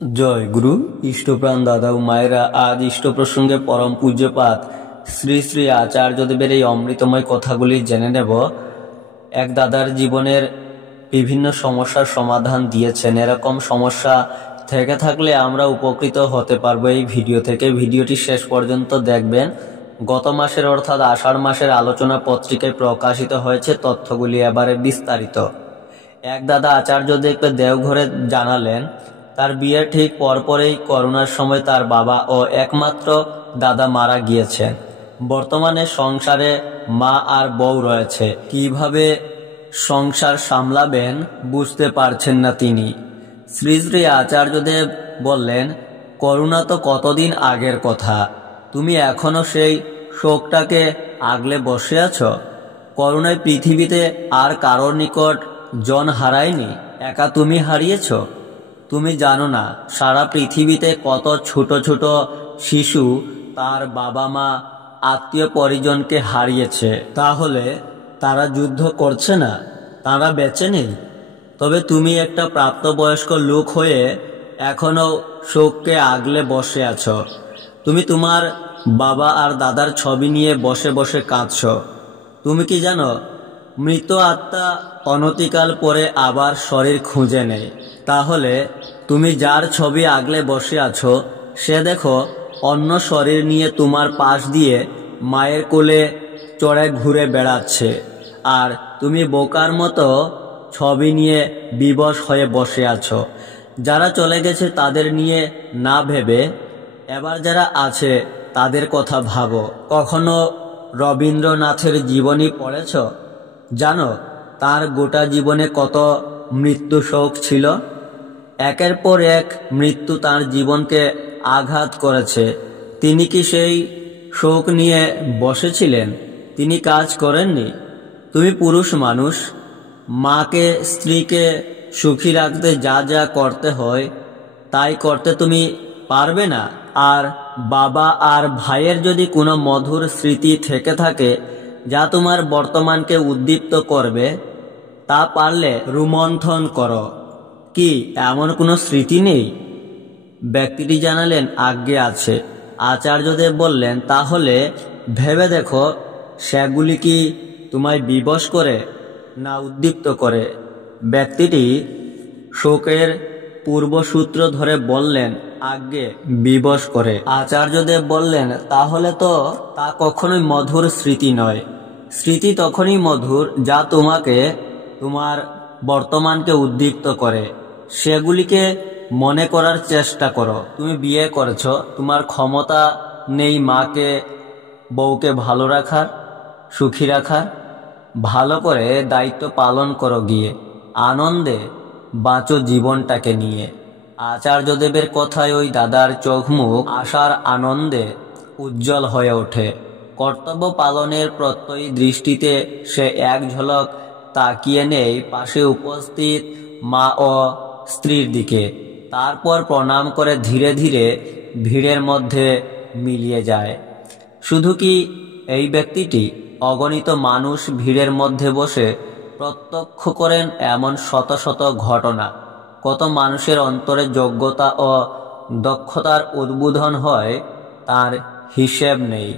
জয় গুরু। ইষ্টপ্রাণ দাদা ও মায়েরা, আজ ইষ্ট প্রসঙ্গে পরম পূজ্যপাদ শ্রী শ্রী আচার্যদেবের এই অমৃতময় কথাগুলি জেনে নেব। এক দাদার জীবনের বিভিন্ন সমস্যার সমাধান দিয়েছেন। এরকম সমস্যা থেকে থাকলে আমরা উপকৃত হতে পারবো এই ভিডিও থেকে। ভিডিওটি শেষ পর্যন্ত দেখবেন। গত মাসের অর্থাৎ আষাঢ় মাসের আলোচনা পত্রিকায় প্রকাশিত হয়েছে তথ্যগুলি এবারে বিস্তারিত। এক দাদা আচার্যদেবকে দেওঘরে জানালেন তার বিয়ের ঠিক পরপরেই করোনার সময় তার বাবা ও একমাত্র দাদা মারা গিয়েছেন। বর্তমানে সংসারে মা আর বউ রয়েছে, কিভাবে সংসার সামলাবেন বুঝতে পারছেন না তিনি। শ্রী শ্রী আচার্যদেব বললেন, করোনা তো কতদিন আগের কথা, তুমি এখনো সেই শোকটাকে আগলে বসে আছো। করোনায় পৃথিবীতে আর কারোর নিকট জন হারায়নি, একা তুমি হারিয়েছ। তুমি জানো না সারা পৃথিবীতে কত ছোট ছোট শিশু তার বাবা মা আত্মীয় পরিজনকে হারিয়েছে। তাহলে তারা যুদ্ধ করছে না, তারা বেঁচে নেই। তবে তুমি একটা প্রাপ্তবয়স্ক লোক হয়ে এখনো শোককে আগলে বসে আছো। তুমি তোমার বাবা আর দাদার ছবি নিয়ে বসে বসে কাঁদছ। তুমি কি জানো, মৃত আত্মা অনতিকাল পরে আবার শরীর খুঁজে নেয়। তাহলে তুমি যার ছবি আগলে বসে আছো সে দেখো অন্য শরীর নিয়ে তোমার পাশ দিয়ে মায়ের কোলে চড়ে ঘুরে বেড়াচ্ছে, আর তুমি বোকার মতো ছবি নিয়ে বিবশ হয়ে বসে আছো। যারা চলে গেছে তাদের নিয়ে না ভেবে এবার যারা আছে তাদের কথা ভাবো। কখনো রবীন্দ্রনাথের জীবনী পড়েছ? জানো তার গোটা জীবনে কত মৃত্যু শোক ছিল। একের পর এক মৃত্যু তার জীবনকে আঘাত করেছে। তিনি কি সেই শোক নিয়ে বসেছিলেন? তিনি কাজ করেননি। তুমি পুরুষ মানুষ, মাকে স্ত্রীকে সুখী রাখতে যা যা করতে হয় তাই করতে তুমি পারবে না? আর বাবা আর ভাইয়ের যদি কোনো মধুর স্মৃতি থেকে থাকে যা তোমার বর্তমানকে উদ্দীপ্ত করবে, তা পারলে রুমন্থন করো। কি এমন কোনো স্মৃতি নেই? ব্যক্তিটি জানালেন, আজ্ঞে আছে। আচার্যদেব বললেন, তাহলে ভেবে দেখো সেগুলি কি তোমায় বিবশ করে না উদ্দীপ্ত করে? ব্যক্তিটি শোকের পূর্বসূত্র ধরে বললেন, আজ্ঞে বিবশ করে। আচার্যদেব বললেন, তাহলে তো তা কখনোই মধুর স্মৃতি নয়। স্মৃতি তখনই মধুর যা তোমাকে তোমার বর্তমানকে উদ্দীপ্ত করে। সেগুলিকে মনে করার চেষ্টা করো। তুমি বিয়ে করেছ, তোমার ক্ষমতা নেই মাকে বউকে ভালো রাখার, সুখী রাখার। ভালো করে দায়িত্ব পালন করো, গিয়ে আনন্দে বাঁচো জীবনটাকে নিয়ে। আচার্যদেবের কথায় ওই দাদার চোখ মুখ আশার আনন্দে উজ্জ্বল হয়ে ওঠে। কর্তব্য পালনের প্রত্যয়ী দৃষ্টিতে সে এক ঝলক তাকিয়ে নেই পাশে উপস্থিত মা ও স্ত্রীর দিকে। তারপর প্রণাম করে ধীরে ধীরে ভিড়ের মধ্যে মিলিয়ে যায়। শুধু কি এই ব্যক্তিটি, অগণিত মানুষ ভিড়ের মধ্যে বসে প্রত্যক্ষ করেন এমন শত শত ঘটনা। কত মানুষের অন্তরে যোগ্যতা ও দক্ষতার উদ্বোধন হয় তার হিসেব নেই।